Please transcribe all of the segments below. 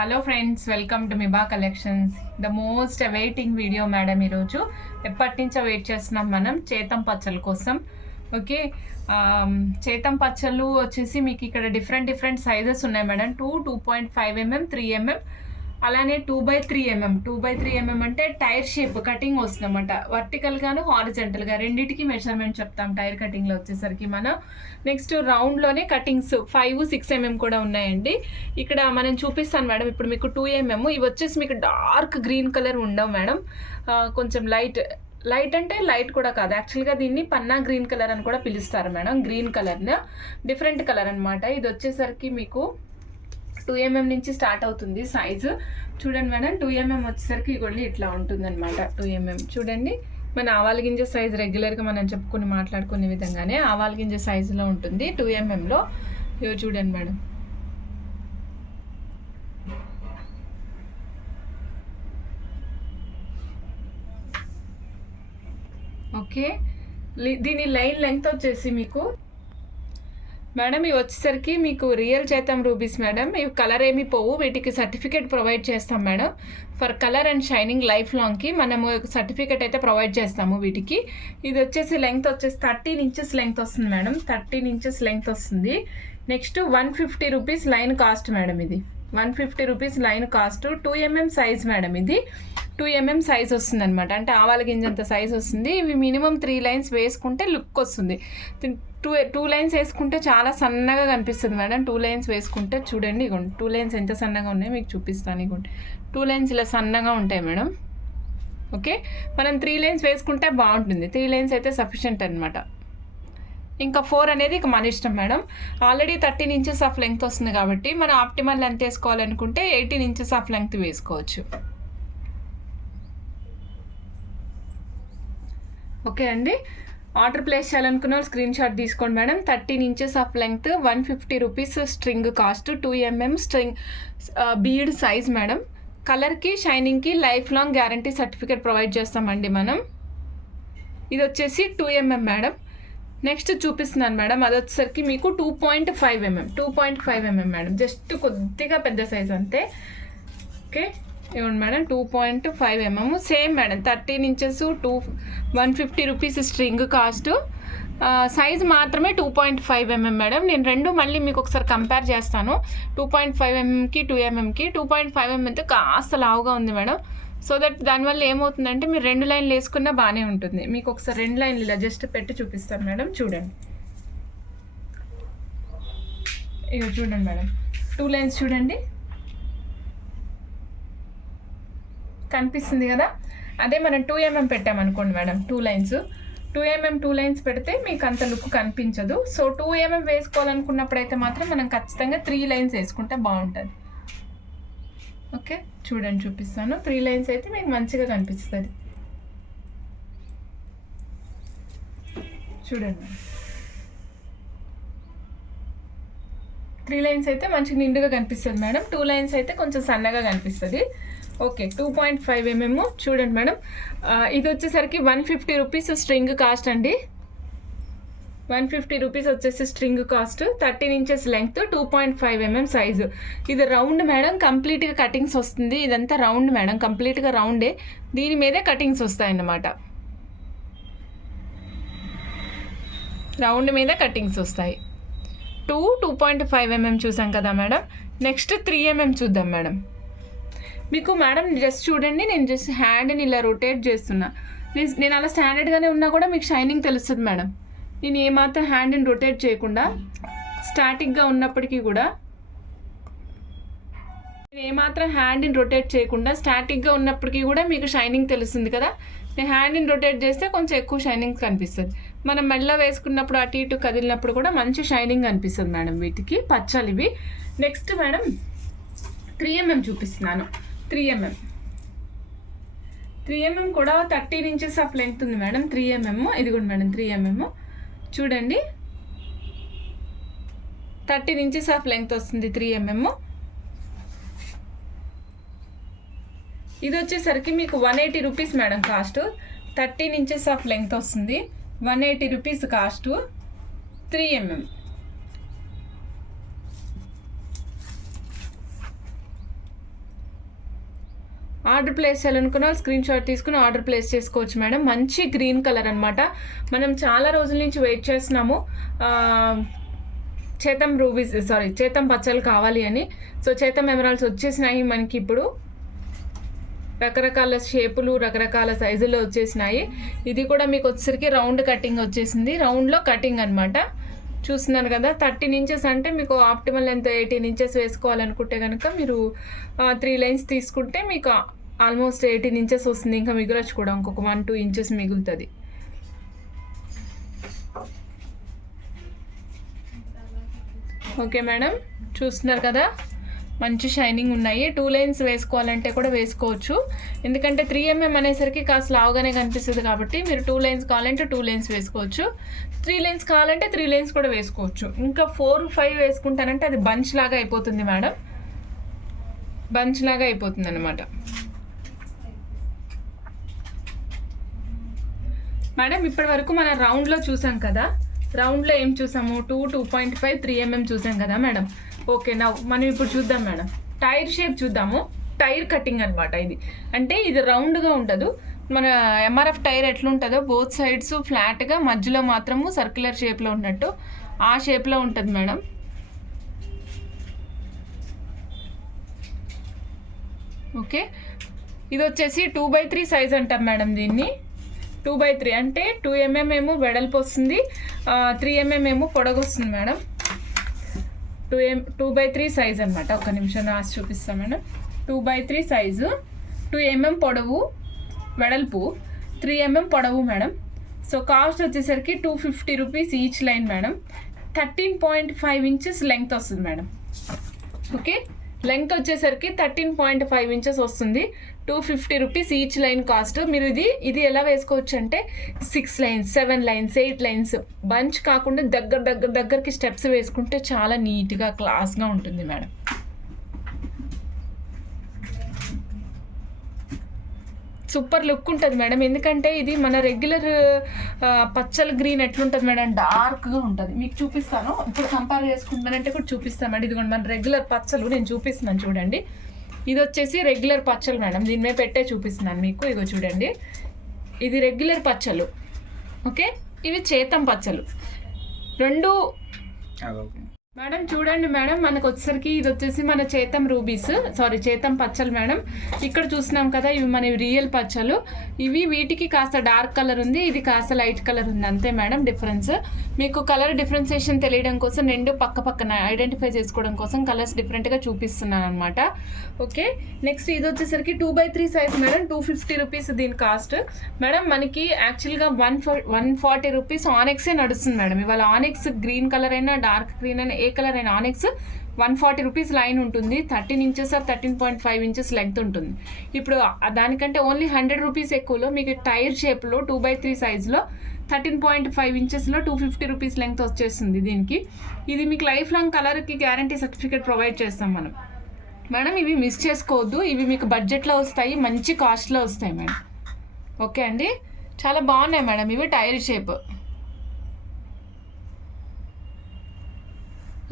Hello friends, welcome to Miba collections. The most awaiting video madam. ఈరోజు ఎప్పటి నుంచో wait చేస్తున్నాం మనం చేతం పచ్చల కోసం. ఓకే, చేతం పచ్చళ్ళు వచ్చేసి మీకు ఇక్కడ డిఫరెంట్ సైజెస్ ఉన్నాయి మేడం. 2.5 mm, 3 mm, అలానే 2/3 mm. 2/3 mm అంటే టైర్ షేప్ కటింగ్ వస్తుంది అనమాట. వర్టికల్గాను హారిజెంటల్గా రెండింటికి మెజర్మెంట్ చెప్తాం టైర్ కటింగ్లో వచ్చేసరికి మనం. నెక్స్ట్ రౌండ్లోనే కటింగ్స్ 5-6 mm కూడా ఉన్నాయండి. ఇక్కడ మనం చూపిస్తాను మేడం. ఇప్పుడు మీకు 2 mm ఇవి వచ్చేసి మీకు డార్క్ గ్రీన్ కలర్ ఉండవు మేడం. కొంచెం లైట్ అంటే లైట్ కూడా కాదు, యాక్చువల్గా దీన్ని పన్నా గ్రీన్ కలర్ అని కూడా పిలుస్తారు మేడం. గ్రీన్ కలర్ని డిఫరెంట్ కలర్ అనమాట. ఇది వచ్చేసరికి మీకు 2 mm నుంచి స్టార్ట్ అవుతుంది సైజు. చూడండి మేడం, 2 mm వచ్చేసరికి ఇగోండి ఇట్లా ఉంటుంది అనమాట. 2 mm చూడండి, మన ఆవాల గింజ సైజు రెగ్యులర్గా మనం మాట్లాడుకునే విధంగానే ఆవాల గింజ సైజులో ఉంటుంది 2 mmలో. ఇవి చూడండి మేడం. ఓకే, దీని లైన్ లెంగ్త్ వచ్చేసి మీకు మేడం ఇవి వచ్చేసరికి మీకు రియల్ చేతం రూబీస్ మేడం. ఇవి కలర్ ఏమి పోవు, వీటికి సర్టిఫికేట్ ప్రొవైడ్ చేస్తాం madam. For colour and shining life లాంగ్కి మనము సర్టిఫికేట్ అయితే ప్రొవైడ్ చేస్తాము వీటికి. ఇది వచ్చేసి లెంగ్త్ వచ్చేసి 13 inches లెంగ్త్ వస్తుంది మేడం. 13 inches లెంగ్త్ వస్తుంది. Next 150 rupees line cost madam. ఇది 150 rupees line cost. 2 mm size madam. ఇది 2 mm సైజ్ వస్తుంది అనమాట. అంటే ఆవాల గింజంత సైజ్ వస్తుంది. ఇవి మినిమం 3 lines వేసుకుంటే లుక్ వస్తుంది. 2 lines వేసుకుంటే చాలా సన్నగా కనిపిస్తుంది మేడం. 2 lines వేసుకుంటే చూడండి, ఇగోండి 2 lines ఎంత సన్నగా ఉన్నాయో మీకు చూపిస్తాను. ఇగోండి 2 lines ఇలా సన్నగా ఉంటాయి మేడం. ఓకే, మనం 3 lines వేసుకుంటే బాగుంటుంది. 3 lines అయితే సఫిషియెంట్ అనమాట. ఇంకా 4 అనేది ఇక మన ఇష్టం madam. Already 13 inches of length వస్తుంది కాబట్టి మనం ఆప్టిమల్ లెంత్ వేసుకోవాలనుకుంటే 18 inches ఆఫ్ లెంగ్త్ వేసుకోవచ్చు. ఓకే అండి, ఆర్డర్ ప్లేస్ చేయాలనుకున్న స్క్రీన్ షాట్ తీసుకోండి madam. 13 inches of length, 150 rupees string cost, 2 mm string bead size madam. కలర్కి షైనింగ్కి life long guarantee certificate provide చేస్తామండి మనం. ఇది వచ్చేసి 2 mm మేడం. నెక్స్ట్ చూపిస్తున్నాను మేడం, అది వచ్చేసరికి మీకు 2.5 mm. 2.5 mm మేడం, జస్ట్ కొద్దిగా పెద్ద సైజ్ అంతే. ఓకే, ఇవ్వండి madam. 2.5 mm same madam. 13 inches 150 rupees string cost. Size మాత్రమే 2.5 mm మేడం. నేను రెండు మళ్ళీ మీకు ఒకసారి కంపేర్ చేస్తాను. 2.5 mmకి 2 mmకి 2.5 mm అయితే కాస్త లావుగా ఉంది మేడం. సో దట్ దానివల్ల ఏమవుతుందంటే మీరు 2 లైన్లు వేసుకున్నా బాగానే ఉంటుంది. మీకు ఒకసారి 2 లైన్లు ఇలా జస్ట్ పెట్టి చూపిస్తాను మేడం. చూడండి, ఇక చూడండి మేడం, 2 lines చూడండి, కనిపిస్తుంది కదా. అదే మనం 2 mm పెట్టామనుకోండి మేడం, 2 lines 2 mm 2 lines పెడితే మీకు అంత లుక్ కనిపించదు. సో 2 mm వేసుకోవాలనుకున్నప్పుడైతే మాత్రం మనం ఖచ్చితంగా 3 lines వేసుకుంటే బాగుంటుంది. ఓకే, చూడండి చూపిస్తాను. 3 lines అయితే మీకు మంచిగా కనిపిస్తుంది. చూడండి, 3 lines అయితే మంచిగా నిండుగా కనిపిస్తుంది మేడం. 2 lines అయితే కొంచెం సన్నగా కనిపిస్తుంది. ఓకే, 2.5 mm చూడండి మేడం. ఇది వచ్చేసరికి 150 రూపీస్ స్ట్రింగ్ కాస్ట్ అండి. 150 రూపీస్ వచ్చేసి string cost. 13 inches length, 2.5 mm size. ఇది రౌండ్ మేడం, కంప్లీట్గా కటింగ్స్ వస్తుంది. ఇదంతా రౌండ్ మేడం, కంప్లీట్గా రౌండే. దీని మీదే కటింగ్స్ వస్తాయన్నమాట. రౌండ్ మీద కటింగ్స్ వస్తాయి. 2.5 mm చూసాం కదా మేడం. నెక్స్ట్ 3 mm చూద్దాం మేడం. మీకు మేడం జస్ట్ చూడండి, నేను జస్ట్ హ్యాండ్ని ఇలా రొటేట్ చేస్తున్నా. నేను అలా స్టాండర్డ్గానే ఉన్నా కూడా మీకు షైనింగ్ తెలుస్తుంది మేడం. నేను ఏమాత్రం హ్యాండ్ని రొటేట్ చేయకుండా స్టాటిక్గా ఉన్నప్పటికీ కూడా మీకు షైనింగ్ తెలుస్తుంది కదా. నేను హ్యాండ్ని రొటేట్ చేస్తే కొంచెం ఎక్కువ షైనింగ్ కనిపిస్తుంది. మనం మెడలో వేసుకున్నప్పుడు అటు ఇటు కదిలినప్పుడు కూడా మంచి షైనింగ్ కనిపిస్తుంది మేడం. వీటికి పచ్చలు ఇవి. నెక్స్ట్ మేడం 3 mm చూపిస్తున్నాను. 3 mm కూడా 13 inches ఆఫ్ లెంగ్త్ ఉంది మేడం. 3 mm ఇది కూడా మేడం 3 mm చూడండి, 13 inches ఆఫ్ లెంగ్త్ వస్తుంది 3 mm. ఇది వచ్చేసరికి మీకు 180 rupees madam cost. 13 inches of length వస్తుంది, 180 rupees cost. 3 mm. Order place చేయాలనుకున్న స్క్రీన్ షాట్ తీసుకుని ఆర్డర్ ప్లేస్ చేసుకోవచ్చు మేడం. మంచి గ్రీన్ కలర్ అనమాట. మనం చాలా రోజుల నుంచి వెయిట్ చేస్తున్నాము చేతం పచ్చలు కావాలి అని. సో చేతం ఎమరాల్డ్స్ వచ్చేసినాయి మనకి ఇప్పుడు. రకరకాల షేపులు రకరకాల సైజుల్లో వచ్చేసినాయి. ఇది కూడా మీకు వచ్చేసరికి రౌండ్ కటింగ్ వచ్చేసింది. రౌండ్లో కటింగ్ అనమాట. చూస్తున్నారు కదా, 13 ఇంచెస్ అంటే మీకు ఆప్టిమల్ లెంత్ 18 ఇంచెస్ వేసుకోవాలనుకుంటే కనుక మీరు 3 లైన్స్ తీసుకుంటే మీకు ఆల్మోస్ట్ 18 ఇంచెస్ వస్తుంది. ఇంకా మిగులొచ్చు కూడా, ఇంకొక 1-2 ఇంచెస్ మిగులుతుంది. ఓకే మేడం, చూస్తున్నారు కదా మంచి షైనింగ్ ఉన్నాయి. 2 లైన్స్ వేసుకోవాలంటే కూడా వేసుకోవచ్చు. ఎందుకంటే 3mm అనేసరికి కాస్త లావుగానే కనిపిస్తుంది కాబట్టి మీరు 2 లైన్స్ కావాలంటే 2 లైన్స్ వేసుకోవచ్చు. 3 లైన్స్ కావాలంటే 3 లైన్స్ కూడా వేసుకోవచ్చు. ఇంకా 4-5 వేసుకుంటానంటే అది బంచ్ లాగా అయిపోతుంది మేడం. బంచ్ లాగా అయిపోతుంది అనమాట మేడం. ఇప్పటి వరకు మనం రౌండ్లో చూసాం కదా. రౌండ్లో ఏం చూసాము? 2.5 3mm చూసాం కదా మేడం. ఓకే, మనం ఇప్పుడు చూద్దాం మేడం. టైర్ షేప్ చూద్దాము. టైర్ కటింగ్ అనమాట ఇది. అంటే ఇది రౌండ్గా ఉండదు. మన ఎంఆర్ఎఫ్ టైర్ ఎట్లుంటుందో బోత్ సైడ్స్ ఫ్లాట్గా, మధ్యలో మాత్రము సర్క్యులర్ షేప్లో ఉన్నట్టు ఆ షేప్లో ఉంటుంది మేడం. ఓకే, ఇది వచ్చేసి 2/3 సైజ్ అంటాం మేడం దీన్ని. 2/3 అంటే 2mm ఏమో వెడల్పు వస్తుంది, 3mm ఏమో పొడగు వస్తుంది మేడం. 2/3 సైజ్ అనమాట. ఒక నిమిషం రాసి చూపిస్తాం మేడం. 2/3 సైజు, 2mm పొడవు వెడల్పు, 3mm పొడవు మేడం. సో కాస్ట్ వచ్చేసరికి 250 rupees each line madam. 13.5 inches length వస్తుంది మేడం. ఓకే, లెంగ్త్ వచ్చేసరికి 13.5 ఇంచెస్ వస్తుంది. 250 రూపీస్ ఈచ్ లైన్ కాస్ట్. మీరు ఇది ఎలా వేసుకోవచ్చు అంటే 6 లైన్స్ 7 లైన్స్ 8 లైన్స్ బంచ్ కాకుండా దగ్గరికి స్టెప్స్ వేసుకుంటే చాలా నీట్గా క్లాస్గా ఉంటుంది మేడం. సూపర్ లుక్ ఉంటుంది మేడం. ఎందుకంటే ఇది మన రెగ్యులర్ పచ్చల గ్రీన్ ఎట్లుంటుంది మేడం, డార్క్గా ఉంటుంది. మీకు చూపిస్తాను ఇప్పుడు, కంపేర్ చేసుకుంటానంటే కూడా చూపిస్తాను మేడం. ఇదిగోండి మన రెగ్యులర్ పచ్చలు నేను చూపిస్తున్నాను చూడండి. ఇది వచ్చేసి రెగ్యులర్ పచ్చలు మేడం. దీని మీద పెట్టే చూపిస్తున్నాను మీకు. ఇదిగో చూడండి, ఇది రెగ్యులర్ పచ్చలు. ఓకే, ఇవి చేతం పచ్చలు రెండు మేడం. చూడండి మేడం, మనకు వచ్చేసరికి ఇది వచ్చేసి మన చేతం చేతం పచ్చలు మేడం. ఇక్కడ చూస్తున్నాం కదా, ఇవి మన రియల్ పచ్చలు. వీటికి కాస్త డార్క్ కలర్ ఉంది, ఇది కాస్త లైట్ కలర్ ఉంది, అంతే మేడం డిఫరెన్స్. మీకు కలర్ డిఫరెన్సియేషన్ తెలియడం కోసం రెండు పక్కన ఐడెంటిఫై చేసుకోవడం కోసం కలర్స్ డిఫరెంట్గా చూపిస్తున్నాను అనమాట. ఓకే, నెక్స్ట్ ఇది వచ్చేసరికి 2/3 సైజ్ మేడం. 250 రూపీస్ దీని కాస్ట్ మేడం. మనకి యాక్చువల్గా 140 రూపీస్ ఆనెక్సే నడుస్తుంది మేడం. ఇవాళ ఆనెక్స్ గ్రీన్ కలర్ అయినా డార్క్ గ్రీన్ అయినా ఏ కలర్ అయినా ఆనెక్స్ 140 రూపీస్ లైన్ ఉంటుంది. 13 ఇంచెస్ 13.5 ఇంచెస్ లెంగ్త్ ఉంటుంది. ఇప్పుడు దానికంటే ఓన్లీ 100 రూపీస్ ఎక్కువలో మీకు టైర్ షేప్లో 2/3 సైజులో 13.5 ఇంచెస్లో 250 రూపీస్ లెంగ్త్ వచ్చేస్తుంది దీనికి. ఇది మీకు లైఫ్ లాంగ్ కలర్కి గ్యారంటీ సర్టిఫికేట్ ప్రొవైడ్ చేస్తాం మనం మేడం. ఇవి మిస్ చేసుకోవద్దు, ఇవి మీకు బడ్జెట్లో వస్తాయి, మంచి కాస్ట్లో వస్తాయి మేడం. ఓకే అండి, చాలా బాగున్నాయి మేడం ఇవి tyre shape.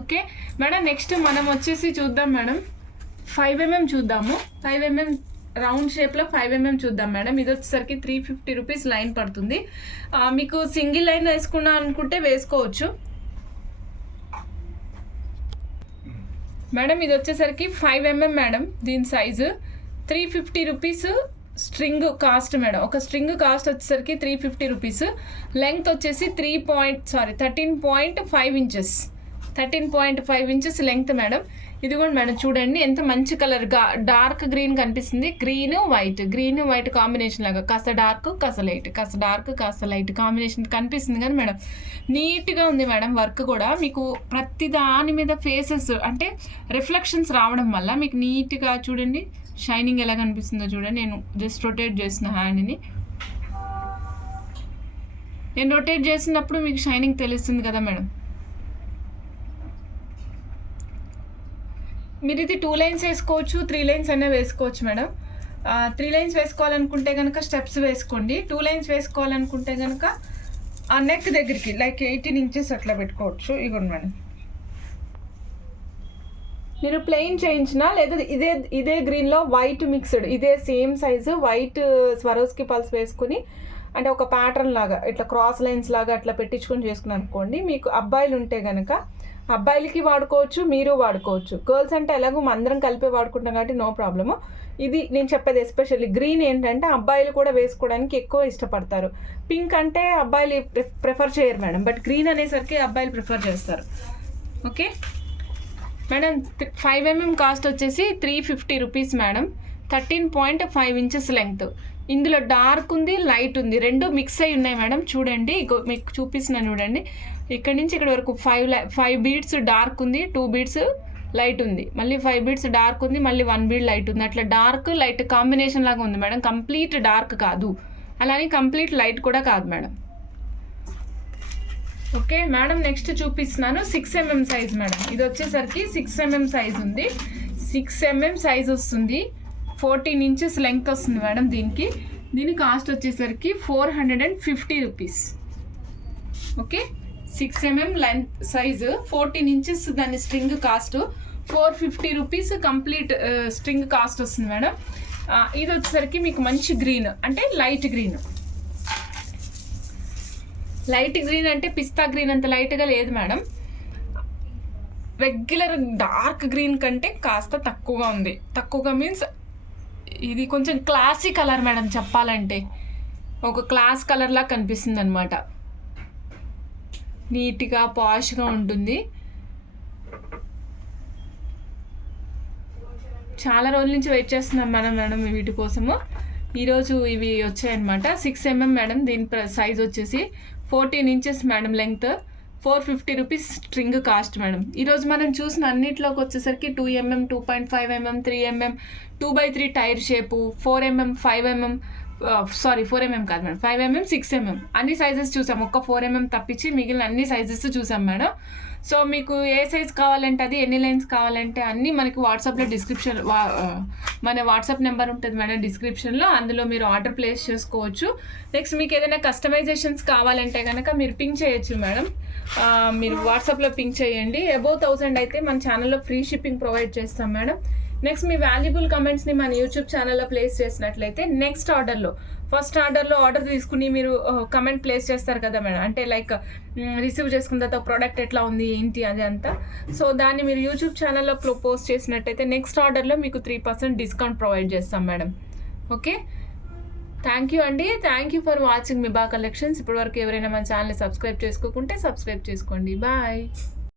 Okay madam, next మనం వచ్చేసి చూద్దాం మేడం 5mm చూద్దాము. 5mm రౌండ్ షేప్లో 5mm చూద్దాం మేడం. ఇది వచ్చేసరికి 350 రూపీస్ లైన్ పడుతుంది. మీకు సింగిల్ లైన్ వేసుకున్నా అనుకుంటే వేసుకోవచ్చు మేడం. ఇది వచ్చేసరికి 5mm మేడం. దీని size 350 rupees string cost madam. ఒక స్ట్రింగ్ కాస్ట్ వచ్చేసరికి 350 రూపీస్. లెంగ్త్ వచ్చేసి 13.5 ఇంచెస్ 13.5 ఇంచెస్ లెంగ్త్ మేడం. ఇది కూడా మేడం చూడండి ఎంత మంచి కలర్, డార్క్ గ్రీన్ కనిపిస్తుంది. గ్రీన్ వైట్ కాంబినేషన్ లాగా, కాస్త డార్క్ కాస్త లైట్, కాస్త డార్క్ కాస్త లైట్ కాంబినేషన్ కనిపిస్తుంది కానీ మేడం నీట్గా ఉంది మేడం. వర్క్ కూడా మీకు ప్రతి దాని మీద ఫేసెస్ అంటే రిఫ్లెక్షన్స్ రావడం వల్ల మీకు నీట్గా చూడండి షైనింగ్ ఎలా కనిపిస్తుందో చూడండి. నేను జస్ట్ రొటేట్ చేసిన హ్యాండ్ని, నేను రొటేట్ చేసినప్పుడు మీకు షైనింగ్ తెలుస్తుంది కదా మేడం. మీరు ఇది 2 లైన్స్ వేసుకోవచ్చు, 3 లైన్స్ అయినా వేసుకోవచ్చు మేడం. 3 లైన్స్ వేసుకోవాలనుకుంటే కనుక స్టెప్స్ వేసుకోండి. 2 లైన్స్ వేసుకోవాలనుకుంటే కనుక ఆ నెక్ దగ్గరికి లైక్ 18 ఇంచెస్ అట్లా పెట్టుకోవచ్చు. ఇగోండి మేడం, మీరు ప్లెయిన్ చేయించినా లేదా ఇదే గ్రీన్లో వైట్ మిక్స్డ్, ఇదే same size white Swarovski pulse వేసుకుని అంటే ఒక ప్యాటర్న్ లాగా ఇట్లా క్రాస్ లైన్స్ లాగా అట్లా పెట్టించుకొని చేసుకుని అనుకోండి. మీకు అబ్బాయిలు ఉంటే కనుక అబ్బాయిలకి వాడుకోవచ్చు, మీరు వాడుకోవచ్చు. గర్ల్స్ అంటే ఎలాగో అందరం కలిపి వాడుకుంటాం కాబట్టి నో ప్రాబ్లము. ఇది నేను చెప్పేది ఎస్పెషల్లీ గ్రీన్ ఏంటంటే అబ్బాయిలు కూడా వేసుకోవడానికి ఎక్కువ ఇష్టపడతారు. పింక్ అంటే అబ్బాయిలు ప్రిఫర్ చేయరు మేడం, బట్ గ్రీన్ అనేసరికి అబ్బాయిలు ప్రిఫర్ చేస్తారు. ఓకే మేడం, 5 mm కాస్ట్ వచ్చేసి 350 రూపీస్ మేడం. 13.5 inches length. ఇందులో డార్క్ ఉంది, లైట్ ఉంది, రెండు మిక్స్ అయి ఉన్నాయి మేడం. చూడండి, మీకు చూపిస్తున్నాను చూడండి. ఇక్కడ నుంచి ఇక్కడ వరకు 5 బీడ్స్ డార్క్ ఉంది, 2 బీడ్స్ లైట్ ఉంది, మళ్ళీ 5 బీడ్స్ డార్క్ ఉంది, మళ్ళీ 1 బీడ్ లైట్ ఉంది. అట్లా డార్క్ లైట్ కాంబినేషన్ లాగా ఉంది మేడం. కంప్లీట్ డార్క్ కాదు, అలానే కంప్లీట్ లైట్ కూడా కాదు మేడం. ఓకే మేడం, నెక్స్ట్ చూపిస్తున్నాను 6 mm సైజ్ మేడం. ఇది వచ్చేసరికి 6 mm సైజ్ ఉంది. 6 mm సైజ్ వస్తుంది, 14 ఇంచెస్ లెంగ్త్ వస్తుంది మేడం. దీని కాస్ట్ వచ్చేసరికి 450 rupees. Okay, 6 mm length size, 14 inches దాని string cost 450 rupees complete string cost వస్తుంది మేడం. ఇది వచ్చేసరికి మీకు మంచి గ్రీన్ అంటే లైట్ గ్రీన్. లైట్ గ్రీన్ అంటే పిస్తా గ్రీన్ అంత లైట్గా లేదు మేడం. రెగ్యులర్ డార్క్ గ్రీన్ కంటే కాస్త తక్కువగా ఉంది. తక్కువగా మీన్స్ ఇది కొంచెం క్లాసీ కలర్ మేడం. చెప్పాలంటే ఒక క్లాస్ కలర్లా కనిపిస్తుంది అనమాట. నీట్గా పాష్గా ఉంటుంది. చాలా రోజుల నుంచి వెయిట్ చేస్తున్నాం మేడం వీటి కోసము. ఈరోజు ఇవి వచ్చాయన్నమాట. 6 mm మేడం. దీని సైజ్ వచ్చేసి 14 inches madam length. 450 rupees string cost madam. ఈరోజు మనం చూసిన అన్నిట్లోకి వచ్చేసరికి 2 mm, 2.5 mm, 3 mm, 2x3 tyre shape, 4 mm, 5 mm, 4 mm కాదు మేడం, 5 mm, 6 mm అన్ని సైజెస్ చూసాం. ఒక్క 4 mm తప్పించి మిగిలిన అన్ని సైజెస్ చూసాం మేడం. సో మీకు ఏ సైజ్ కావాలంటే అది, ఎన్ని లైన్స్ కావాలంటే అన్నీ మనకి వాట్సాప్లో డిస్క్రిప్షన్ మన వాట్సాప్ నెంబర్ ఉంటుంది మేడం డిస్క్రిప్షన్లో, అందులో మీరు ఆర్డర్ ప్లేస్ చేసుకోవచ్చు. నెక్స్ట్ మీకు ఏదైనా కస్టమైజేషన్స్ కావాలంటే కనుక మీరు పింక్ చేయొచ్చు మేడం. మీరు వాట్సాప్లో పింక్ చేయండి. అబౌవ్ 1000 అయితే మన ఛానల్లో ఫ్రీ షిప్పింగ్ ప్రొవైడ్ చేస్తాం మేడం. నెక్స్ట్ మీ వాల్యుబుల్ కమెంట్స్ని మన యూట్యూబ్ ఛానల్లో ప్లేస్ చేసినట్లయితే నెక్స్ట్ ఫస్ట్ ఆర్డర్లో ఆర్డర్ తీసుకుని మీరు కమెంట్ ప్లేస్ చేస్తారు కదా మేడం, అంటే లైక్ రిసీవ్ చేసుకున్న తర్వాత ప్రోడక్ట్ ఎట్లా ఉంది ఏంటి అది అంతా. సో దాన్ని మీరు యూట్యూబ్ ఛానల్లో పోస్ట్ చేసినట్టయితే నెక్స్ట్ ఆర్డర్లో మీకు 3% డిస్కౌంట్ ప్రొవైడ్ చేస్తాం మేడం. ఓకే, థ్యాంక్ యూ అండి. Thank you for watching Miba collections. ఇప్పటివరకు ఎవరైనా మన ఛానల్ని సబ్స్క్రైబ్ చేసుకోకుంటే సబ్స్క్రైబ్ చేసుకోండి. బాయ్.